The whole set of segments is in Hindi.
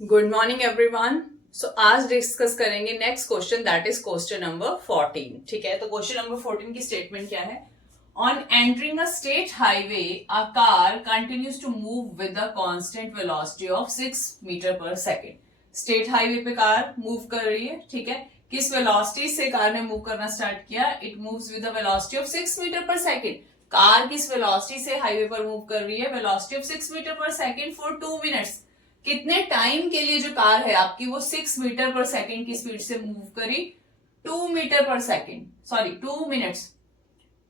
Good morning everyone. सो आज डिस्कस करेंगे next question, that is question number 14। ठीक है, तो क्वेश्चन नंबर 14 की स्टेटमेंट क्या है? On entering a state highway a car continues to move with a constant velocity of 6 metre पर सेकेंड। स्टेट हाईवे पे कार मूव कर रही है। ठीक है, किस वेलोसिटी से कार ने मूव करना स्टार्ट किया? It moves with a velocity of 6 metre पर सेकेंड। कार किस वेलोसिटी से हाईवे पर मूव कर रही है? वेलोसिटी ऑफ 6 मीटर पर सेकेंड फॉर 2 मिनट्स। कितने टाइम के लिए जो कार है आपकी वो 6 मीटर पर सेकेंड की स्पीड से मूव करी? 2 मीटर पर second, sorry 2 minutes.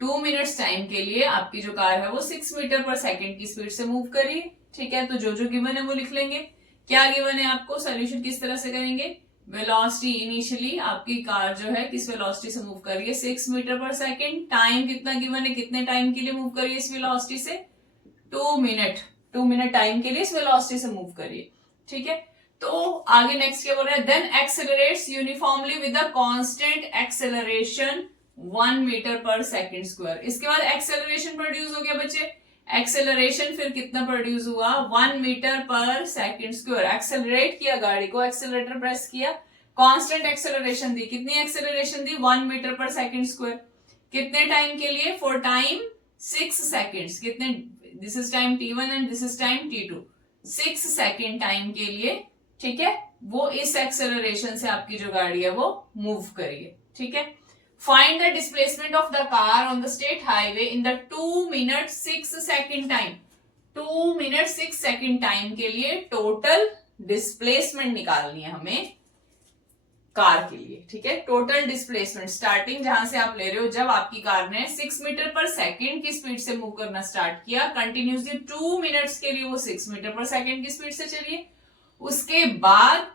2 minutes time के लिए आपकी जो कार है वो 6 मीटर पर सेकेंड की स्पीड से मूव करी। ठीक है, तो जो जो गिवन है वो लिख लेंगे। क्या गिवन है आपको? सोल्यूशन किस तरह से करेंगे? वेलोसिटी इनिशियली आपकी कार जो है किस वेलोसिटी से मूव कर रही है? 6 मीटर पर सेकेंड। टाइम कितना गिवन है, कितने टाइम के लिए मूव कर रही है इस वेलोसिटी से? 2 मिनट। 2 मिनट टाइम के लिए इस वेलोसिटी से मूव करिए। ठीक है, तो आगे नेक्स्ट क्या बोल रहा है? Then accelerates uniformly with a constant acceleration 1 metre पर सेकेंड स्क्वायर। इसके बाद एक्सेलरेशन प्रोड्यूस हो गया बच्चे। एक्सेलरेशन फिर कितना प्रोड्यूस हुआ? 1 मीटर पर सेकेंड स्क्वायर। एक्सेलरेट किया गाड़ी को, एक्सेलरेटर प्रेस किया, कांस्टेंट एक्सेलरेशन दी। कितनी एक्सेलरेशन दी? 1 मीटर पर सेकेंड स्क्वायर। कितने टाइम के लिए? For time 6 seconds. कितने? This is time t1 and this is time t2। 6 second time के लिए, ठीक है, वो इस एक्सेलरेशन से आपकी जो गाड़ी है वो मूव करिए। ठीक है, find the displacement of the car on the state highway in the 2 minute 6 second time. 2 minute 6 second time के लिए टोटल डिस्प्लेसमेंट निकालनी है हमें कार के लिए। ठीक है, टोटल डिस्प्लेसमेंट स्टार्टिंग जहां से आप ले रहे हो, जब आपकी कार ने 6 मीटर पर सेकेंड की स्पीड से मूव करना स्टार्ट किया, कंटिन्यूसली 2 मिनट्स के लिए वो 6 मीटर पर सेकेंड की स्पीड से चलिए। उसके बाद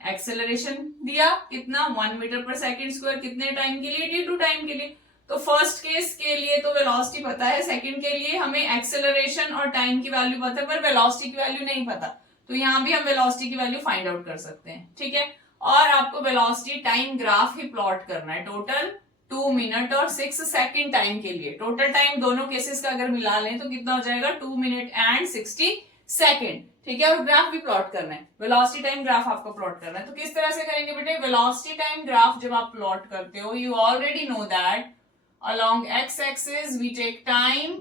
एक्सेलरेशन दिया कितना? 1 मीटर पर सेकेंड स्क्वायर। कितने टाइम के लिए? t2 टाइम के लिए। तो फर्स्ट केस के लिए तो वेलोसिटी पता है, सेकंड के लिए हमें एक्सेलरेशन और टाइम की वैल्यू पता है पर वेलोसिटी की वैल्यू नहीं पता, तो यहां भी हम वेलोसिटी की वैल्यू फाइंड आउट कर सकते हैं। ठीक है, और आपको वेलोसिटी टाइम ग्राफ ही प्लॉट करना है टोटल 2 मिनट और 6 सेकेंड टाइम के लिए। टोटल टाइम दोनों केसेस का अगर मिला लें तो कितना हो जाएगा? 2 मिनट एंड 60 सेकेंड। ठीक है, और ग्राफ भी प्लॉट करना है, वेलोसिटी टाइम ग्राफ आपको प्लॉट करना है। तो किस तरह से करेंगे बेटे? वेलोसिटी टाइम ग्राफ जब आप प्लॉट करते हो, you already know that along x axis we take time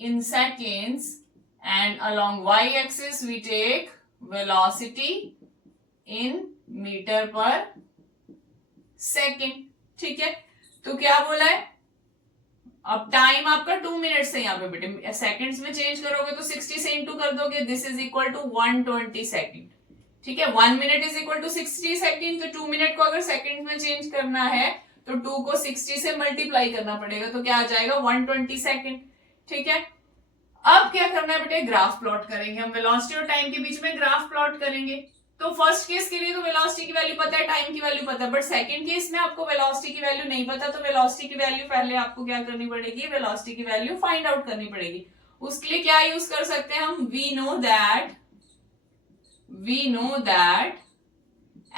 in seconds and along y axis we take velocity in metre पर सेकेंड। ठीक है, तो क्या बोला है? अब टाइम आपका 2 मिनट से यहाँ पे बेटे सेकंड्स में चेंज करोगे तो 60 से इंटू कर दोगे, this is equal to 120 second. ठीक है, 1 minute is equal to 60 second. तो 2 मिनट को अगर सेकेंड में चेंज करना है तो 2 को 60 से मल्टीप्लाई करना पड़ेगा, तो क्या आ जाएगा? 120 सेकेंड। ठीक है, अब क्या करना है बेटे? ग्राफ प्लॉट करेंगे हम, वेलोसिटी और टाइम के बीच में ग्राफ प्लॉट करेंगे। तो फर्स्ट केस के लिए तो वेलोसिटी की वैल्यू पता है, टाइम की वैल्यू पता है, बट सेकंड केस में आपको वेलोसिटी की वैल्यू नहीं पता, तो वेलोसिटी की वैल्यू पहले आपको क्या करनी पड़ेगी? वेलोसिटी की वैल्यू फाइंड आउट करनी पड़ेगी। उसके लिए क्या यूज कर सकते हैं हम? We know that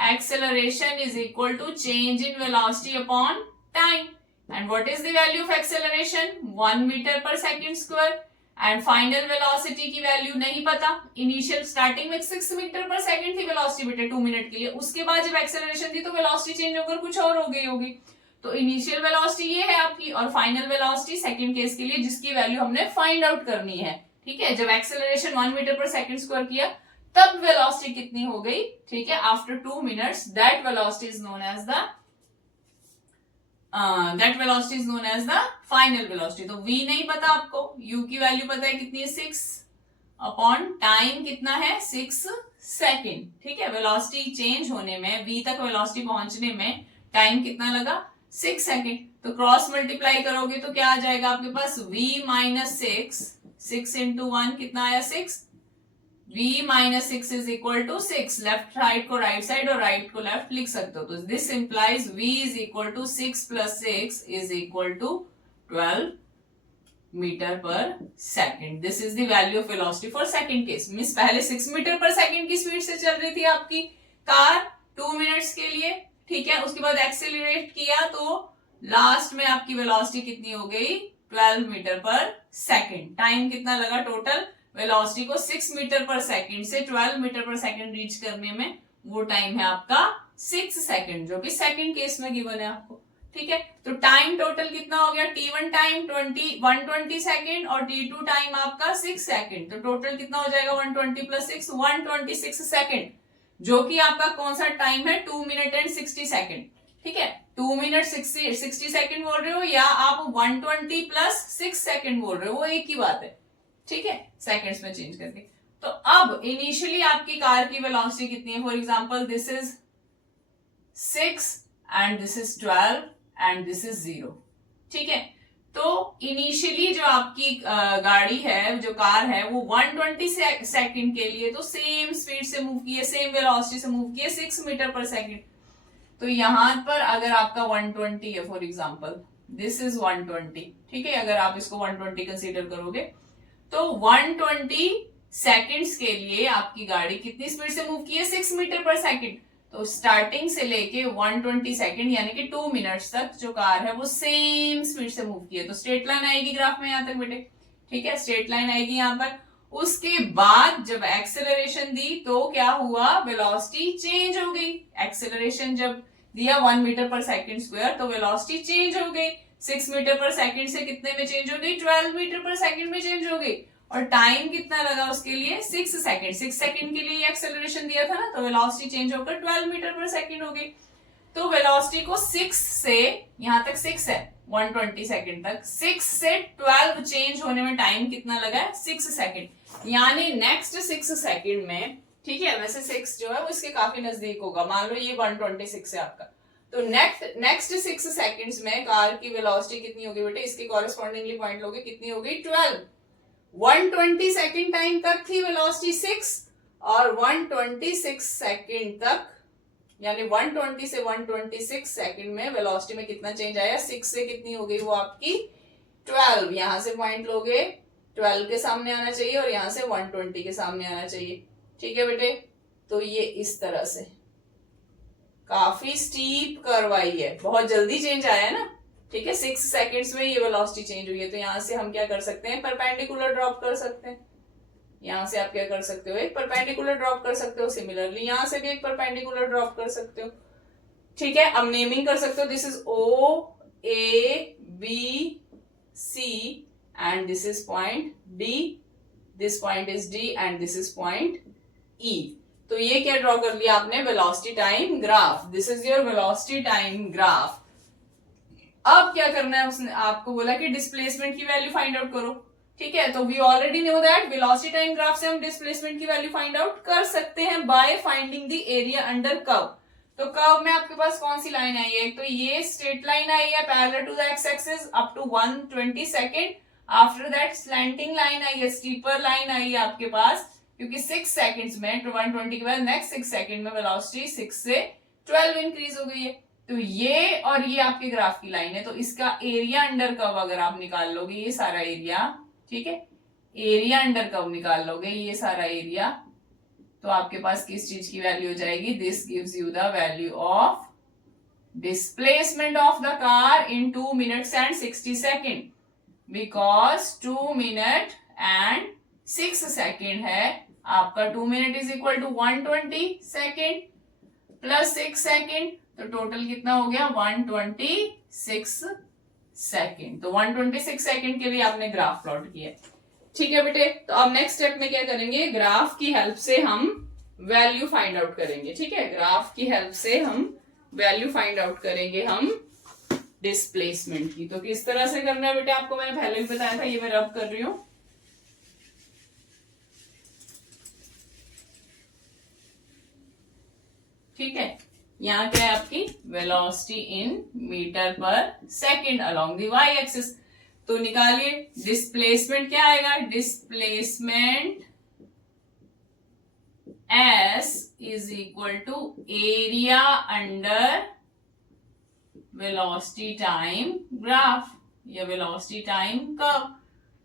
acceleration is equal to change in velocity upon time. And what is the value of acceleration? 1 meter per second square. And final velocity की वैल्यू नहीं पता। इनिशियल स्टार्टिंग में 6 मीटर पर सेकंड थी वेलोसिटी बेटे 2 मिनट के लिए, उसके बाद जब एक्सेलरेशन थी तो वेलोसिटी चेंज होकर कुछ और हो गई होगी। तो इनिशियल वेलोसिटी ये है आपकी, और फाइनल वेलोसिटी सेकंड केस के लिए जिसकी वैल्यू हमने फाइंड आउट करनी है। ठीक है, जब acceleration 1 metre per second square किया तब वेलोसिटी कितनी हो गई? ठीक है, after 2 minutes that velocity is known as the final velocity. तो v नहीं पता आपको, u की वैल्यू पता है कितनी है? 6 अपॉन टाइम कितना है? 6 सेकेंड। ठीक है, वेलोसिटी चेंज होने में, v तक वेलोसिटी पहुंचने में टाइम कितना लगा? 6 सेकेंड। तो क्रॉस मल्टीप्लाई करोगे तो क्या आ जाएगा आपके पास? v माइनस 6 इंटू 1 कितना आया? 6। v minus 6 is equal to 6। Left right को राइट साइड और राइट को लेफ्ट लिख सकते हो, तो this implies v is equal to 6 plus 6 is equal to 12 metre पर second. This is the value of velocity for second case. Means पहले 6 मीटर पर सेकेंड की स्पीड से चल रही थी आपकी कार 2 मिनट्स के लिए। ठीक है, उसके बाद एक्सेलरेट किया तो लास्ट में आपकी वेलोसिटी कितनी हो गई? 12 मीटर पर सेकेंड। टाइम कितना लगा टोटल? वेलोसिटी को 6 मीटर पर सेकंड से 12 मीटर पर सेकंड रीच करने में वो टाइम है आपका 6 सेकंड, जो कि सेकंड केस में गिवन है आपको। ठीक है, तो टाइम टोटल कितना हो गया, T1 टाइम 120 सेकंड और T2 टाइम आपका 6 सेकंड, तो टोटल कितना हो जाएगा 120 प्लस 6 126 सेकंड, जो कि आपका कौन सा टाइम है 2 मिनट एंड 60 सेकंड। ठीक है, 2 मिनट 60 सेकंड बोल रहे हो या आप 120 प्लस 6 सेकंड बोल रहे हो, वो एक ही बात है। ठीक है, सेकंड्स में चेंज करके। तो अब इनिशियली आपकी कार की वेलोसिटी कितनी है, for example this is 6 and this is 12 and this is 0। ठीक है, तो इनिशियली जो आपकी गाड़ी है, जो कार है, वो 120 सेकंड के लिए तो सेम स्पीड से मूव की है, सेम वेलोसिटी से मूव की है 6 मीटर पर सेकंड। तो यहां पर अगर आपका 120 है, फॉर एग्जांपल दिस इज 120, ठीक है, अगर आप इसको 120 कंसीडर करोगे तो 120 सेकंड्स के लिए आपकी गाड़ी कितनी स्पीड से मूव की है 6 मीटर पर सेकंड। तो स्टार्टिंग से लेके 120 सेकंड यानी कि 2 मिनट्स तक जो कार है वो सेम स्पीड से मूव की है। तो स्ट्रेट लाइन आएगी ग्राफ में यहां तक बेटे। ठीक है, स्ट्रेट लाइन आएगी यहां पर। उसके बाद जब एक्सेलरेशन दी तो क्या हुआ, वेलोसिटी चेंज हो गई। एक्सेलरेशन जब दिया 1 मीटर पर सेकंड स्क्वायर तो वेलोसिटी चेंज हो गई, 6 मीटर पर सेकंड से कितने में चेंज हो गई, 12 मीटर पर सेकंड में चेंज हो गई। और टाइम कितना लगा उसके लिए 6 सेकंड। 6 सेकंड के लिए एक्सेलरेशन दिया था ना, तो वेलोसिटी चेंज होकर 12 मीटर पर सेकंड हो गई। तो वेलोसिटी को 6 से, यहां तक 6 है 120 सेकंड तक, 6 से 12 चेंज होने में टाइम कितना लगा है 6 सेकंड। यानी नेक्स्ट 6 सेकंड में, ठीक है, वैसे 6 जो है वो इसके काफी नजदीक होगा, मान लो ये 126 है आपका, तो नेक्स्ट 6 सेकंड्स में कार की वेलोसिटी कितनी होगी बेटे, इसके कॉरेस्पॉन्डिंगली पॉइंट लोगे, कितनी हो गई 12। 120 सेकंड टाइम तक थी वेलोसिटी 6 और 126 सेकंड तक, यानी 120 से 126 सेकंड में वेलोसिटी में कितना चेंज आया, 6 से कितनी हो गई वो आपकी 12। यहां से पॉइंट लोगे 12 के सामने आना चाहिए और यहां से 120 के सामने आना चाहिए। ठीक है बेटे, तो ये इस तरह से काफी स्टीप कर्व आई है, बहुत जल्दी चेंज आया है ना। ठीक है, 6 सेकंड्स में ये वेलोसिटी चेंज हुई है। तो यहां से हम क्या कर सकते हैं, परपेंडिकुलर ड्रॉप कर सकते हैं। यहां से आप क्या कर सकते हो, एक परपेंडिकुलर ड्रॉप कर सकते हो। सिमिलरली यहां से भी एक परपेंडिकुलर ड्रॉप कर सकते हो। ठीक है, अब नेमिंग कर सकते हो, this is O A B C and this is point D, this point is D and this is point E। तो ये क्या ड्रॉ कर लिया आपने, velocity time graph. This is your velocity time graph. अब क्या करना है, उसने आपको बोला कि डिस्प्लेसमेंट की वैल्यू फाइंड आउट करो। ठीक है, तो we already know that velocity time graph से हम डिस्प्लेसमेंट की वैल्यू फाइंड आउट कर सकते हैं by finding the area under curve. तो कर्व में आपके पास कौन सी लाइन आई है, तो ये स्ट्रेट लाइन आई है parallel to the x axis up to 120 second. After that slanting line आई है, स्टीपर लाइन आई है आपके पास, क्योंकि 6 सेकंड्स में 120 के बाद नेक्स्ट 6 सेकंड में वेलोसिटी 6 से 12 इंक्रीज हो गई है। तो ये और ये आपके ग्राफ की लाइन है, तो इसका एरिया अंडर कर्व अगर आप निकाल लोगे, ये सारा एरिया, ठीक है, एरिया अंडर कर्व निकाल लोगे, ये सारा एरिया, तो आपके पास किस चीज की वैल्यू हो जाएगी, this gives you the value of displacement of the car in 2 minutes and 60 second, because 2 minute and 6 second है आपका। 2 minute is equal to 120 second plus 6 second, तो टोटल कितना हो गया 126 सेकेंड। तो 126 सेकेंड के लिए आपने ग्राफ प्लॉट किया। ठीक है बेटे, तो अब नेक्स्ट स्टेप में क्या करेंगे, ग्राफ की हेल्प से हम वैल्यू फाइंड आउट करेंगे। ठीक है, ग्राफ की हेल्प से हम वैल्यू फाइंड आउट करेंगे हम डिस्प्लेसमेंट की। तो किस तरह से करना है बेटे, आपको मैंने पहले भी बताया था, ये मैं रब कर रही हूं। ठीक है, यहाँ क्या है आपकी velocity in metre per second along the Y axis. तो निकालिए डिस्प्लेसमेंट क्या आएगा, displacement S is equal to area under velocity time graph या वेलोसिटी टाइम कर्व।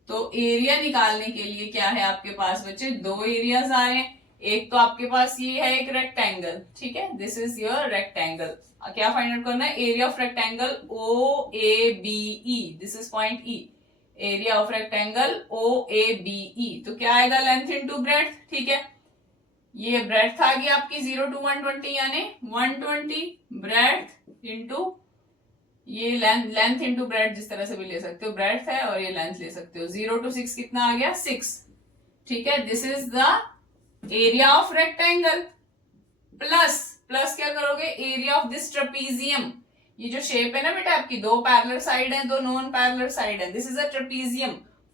तो एरिया निकालने के लिए क्या है आपके पास बच्चे, दो एरियाज आ रहे हैं। एक तो आपके पास ये है एक रेक्टेंगल, ठीक है, दिस इज योर रेक्टेंगल। क्या फाइंड आउट करना है, area of rectangle OABE, this is point E। Area of rectangle OABE, तो क्या आएगा लेंथ इंटू ब्रेड्थ, ठीक है। ये ब्रेड्थ आ गई आपकी 0 to 120 यानी 120 ब्रेड्थ इंटू ये लेंथ इंटू ब्रेड्थ, जिस तरह से भी ले सकते हो, ब्रेड्थ है और ये लेंथ ले सकते हो। 0 to 6 कितना आ गया 6, ठीक है। This is the area of rectangle plus क्या करोगे, एरिया ऑफ दिस ट्रेपीजियम। ये जो शेप है ना बेटा आपकी, दो पैरेलल साइड है, दो नॉन पैरेलल साइड है, this is a trapezium,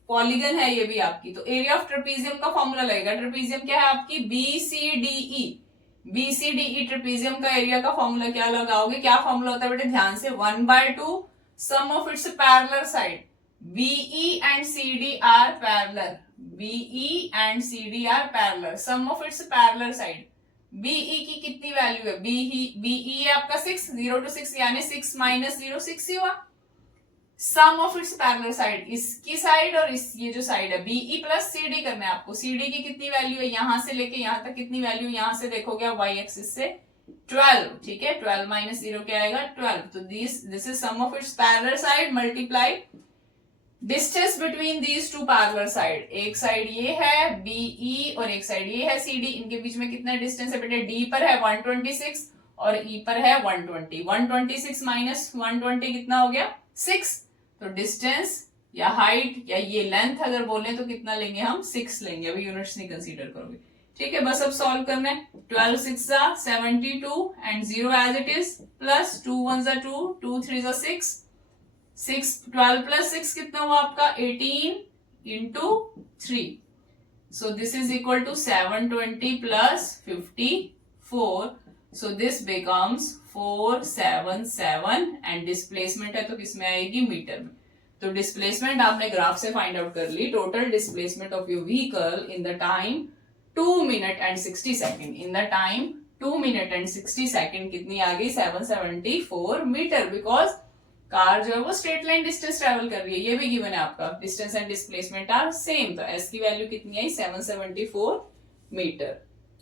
polygon है ये भी आपकी। तो एरिया ऑफ ट्रेपीजियम का फॉर्मूला लगेगा, ट्रेपीजियम क्या है आपकी BCDE, BCDE ट्रेपीजियम का एरिया का फॉर्मूला क्या लगाओगे, क्या फॉर्मूला होता है बेटा, ध्यान से, 1/2 sum of its parallel side, BE and CD are parallel, BE and CD are parallel, sum of its parallel side. BE की कितनी वैल्यू है, BE है आपका 6, 0 to 6 यानी 6 - 0 6 ही हुआ। सम ऑफ इट्स पैरेलल साइड, इसकी साइड और इस ये जो साइड है, BE प्लस CD करना है आपको। CD की कितनी वैल्यू है, यहां से लेके यहां तक कितनी वैल्यू, यहां से देखोगे y एक्सिस से 12, ठीक है। 12 - 0 क्या आएगा 12, तो this is sum of its parallel side multiply distance between these two parallel side. एक साइड ये है BE और एक साइड ये है CD, इनके बीच में कितना डिस्टेंस है बेटे, D पर है 126 और E पर है 120, 126 माइनस 120 कितना हो गया 6, तो डिस्टेंस या हाइट या ये लेंथ अगर बोले तो कितना लेंगे हम 6 लेंगे, अभी यूनिट्स नहीं कंसीडर करोगे, ठीक है। बस अब सॉल्व करना है, 12 6 72 and 0 as it is, plus 2 1 2, 2 3 6, 6 12 plus 6 कितना हुआ आपका 18 into 3, so this is equal to 720 plus 54, so this becomes 477 and displacement है तो किसमें आएगी, मीटर में। तो डिस्प्लेसमेंट आपने ग्राफ से फाइंड आउट कर ली, total displacement of your vehicle in the time 2 minute and 60 second, in the time 2 minute and 60 second कितनी आ गई 774 मीटर, बिकॉज कार जो है वो स्ट्रेट लाइन डिस्टेंस ट्रेवल कर रही है, ये भी गिवन है आपका, distance and displacement are same, तो एस की वैल्यू कितनी आई 774 मीटर,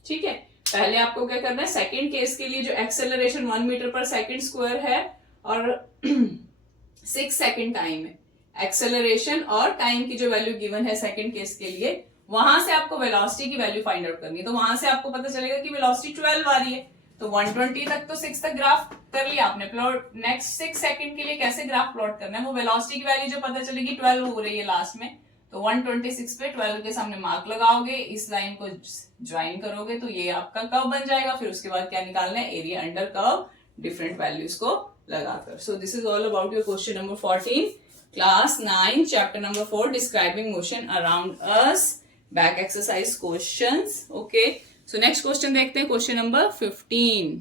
ठीक है। पहले आपको क्या करना है, सेकंड केस के लिए जो acceleration 1 metre per second square है और 6 सेकंड टाइम है, एक्सेलरेशन और टाइम की जो वैल्यू गिवन है सेकंड केस के लिए, वहां से आपको वेलोसिटी की वैल्यू फाइंड आउट करनी है। तो वहां से आपको पता चलेगा कि वेलोसिटी 12 आ रही है, तो 120 तक तो 6 तक ग्राफ कर लिया आपने प्लॉट। नेक्स्ट 6 सेकंड के लिए कैसे ग्राफ प्लॉट करना है, वो वेलोसिटी की वैल्यू जो पता चलेगी 12 हो रही है लास्ट में, तो 126 पे 12 के सामने मार्क लगाओगे, इस लाइन को ज्वाइन करोगे तो ये आपका कर्व बन जाएगा। फिर उसके बाद क्या निकालना है, area under curve different values को लगाकर। सो this is all about your question number 14, class 9 chapter number 4 describing motion around us, back exercise questions. Okay, so next question देखते हैं, क्वेश्चन नंबर 15।